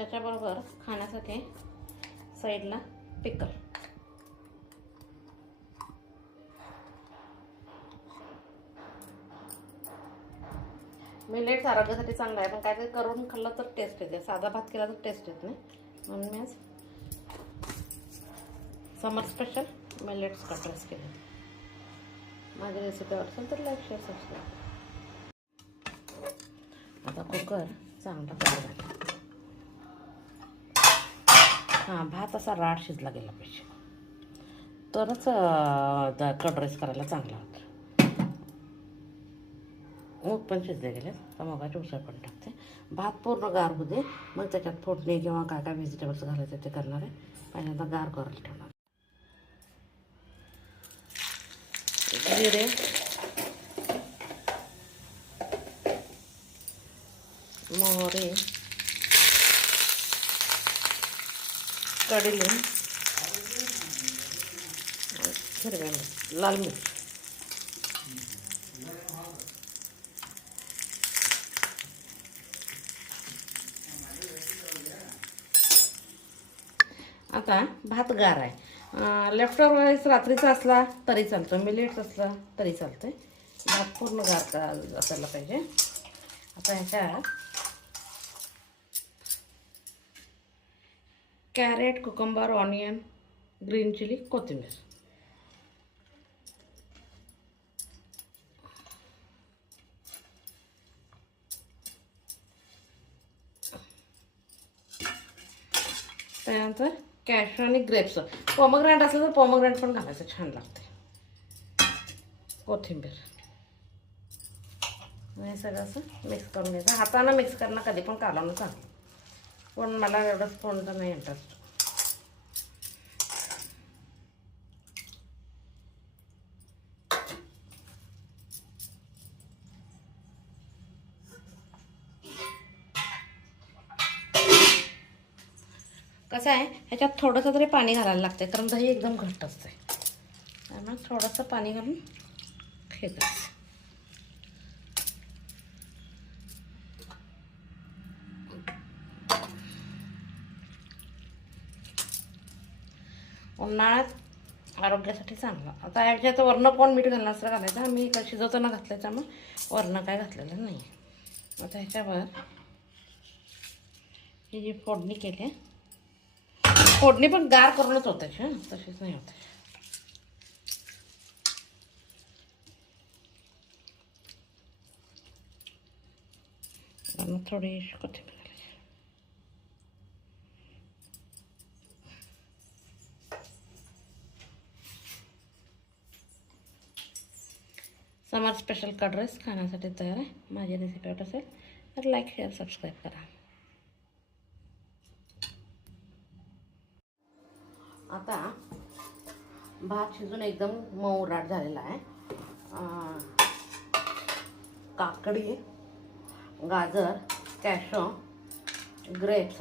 ह्याच्याबरोबर खाण्यासाठी साईडला पिकल. मिलेट्स आरोग्यासाठी चांगलं आहे, पण काहीतरी करून खाल्लं तर टेस्ट येते. साधा भात केला तर टेस्ट येत नाही. म्हणून मी आज समर स्पेशल मिलेट्स कट राईस केले. माझी रेसिपी आवडली तर लाईक शेअर सबस्क्राईब. आता कुकर चांगला गार झाला. हां, भात असा राड शिजला गेला पाहिजे, तरच कट राईस करायला चांगला होता. मूग पण शिजले गेले, तर मुगाची उसळ पण टाकते. भात पूर्ण गार होऊ दे, मग त्याच्यात फोडणी किंवा काय काय व्हेजिटेबल्स घालायचे ते करणार आहे. पहिल्यांदा गार करायला ठेवणार. जिरे, मोहरी, कढीलिंब, हिरव्या मिरची, लाल मिरची. आता भात गार आहे. लेफ्ट ओव्हर राईस रात्रीचा असला तरी चालतो, मिलेट्स असला तरी चालतं. भात पूर्ण गार असायला पाहिजे. आता ह्याच्यात carrot, cucumber, onion, green chilli, कोथिंबीर. त्यानंतर कॅशू आणि ग्रेप्स. पोमोग्रॅनेट असलं तर पोमोग्रॅनेट पण घालायचं, छान लागते. कोथिंबीर. हे सगळं असं मिक्स करून घ्यायचं. हातानं मिक्स करणं कधी पण कालवणं चांगलं, पण मला एवढंच कोणतं नाही इंटरेस्ट. कसं आहे, ह्याच्यात थोडंसं तरी पाणी घालायला लागतं, कारण दही एकदम घट्ट असते. त्यामुळे थोडंसं पाणी घालून हे करायचं. उन्हाळ्यात आरोग्यासाठी चांगलं. आता ह्याच्यात वरनं कोण मीठ घालणार असं घालायचं. मी शिजवताना घातलं, त्यामुळे वरनं काय घातलेलं नाही. आता ह्याच्यावर ही जी फोडणी केली आहे, फोडणी पण गार करूनच होतायची, हां, तशीच नाही होत. थोडीशी कोथिंबीर घालायची. समर स्पेशल कट राईस खाण्यासाठी तयार आहे. माझी रेसिपी आवडत असेल तर लाईक शेअर सबस्क्राईब करा. आता भात शिजून एकदम मऊ राट झालेला आहे. काकडी, गाजर, कॅशू, ग्रेप्स,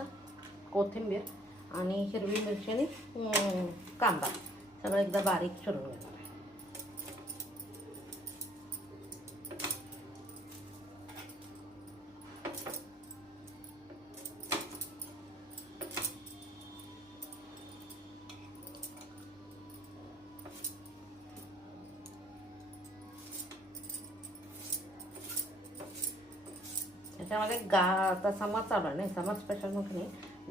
कोथिंबीर आणि हिरवी मिरची आणि कांदा सगळं एकदा बारीक चिरून घ्यायचं. त्याच्यामध्ये आता समर चालू आहे नाही, समर स्पेशल मग नाही,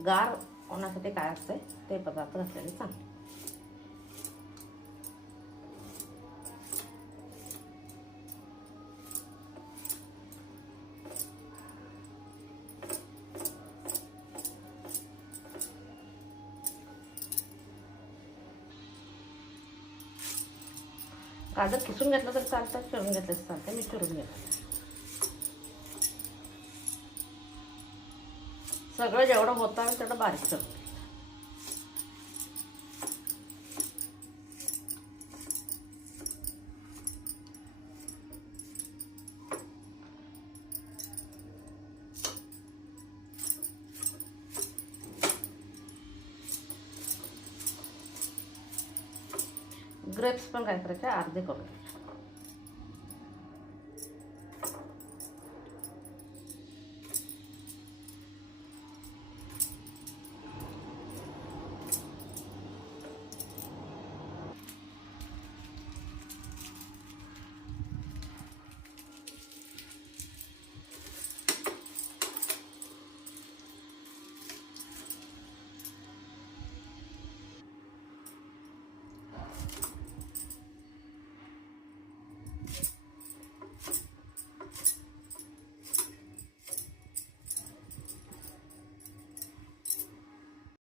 गार होण्यासाठी काय असते ते पदार्थ घातलेले चांगले. गाजर किसून घेतलं तर चालतं, चिरून घेतलं तर चालतं. मी चिरून घेतलं. सगळं जेवढं होतं तेवढं बारीक करून. ग्रेप्स पण काय करायचे, अर्धे करून घ्यायचे.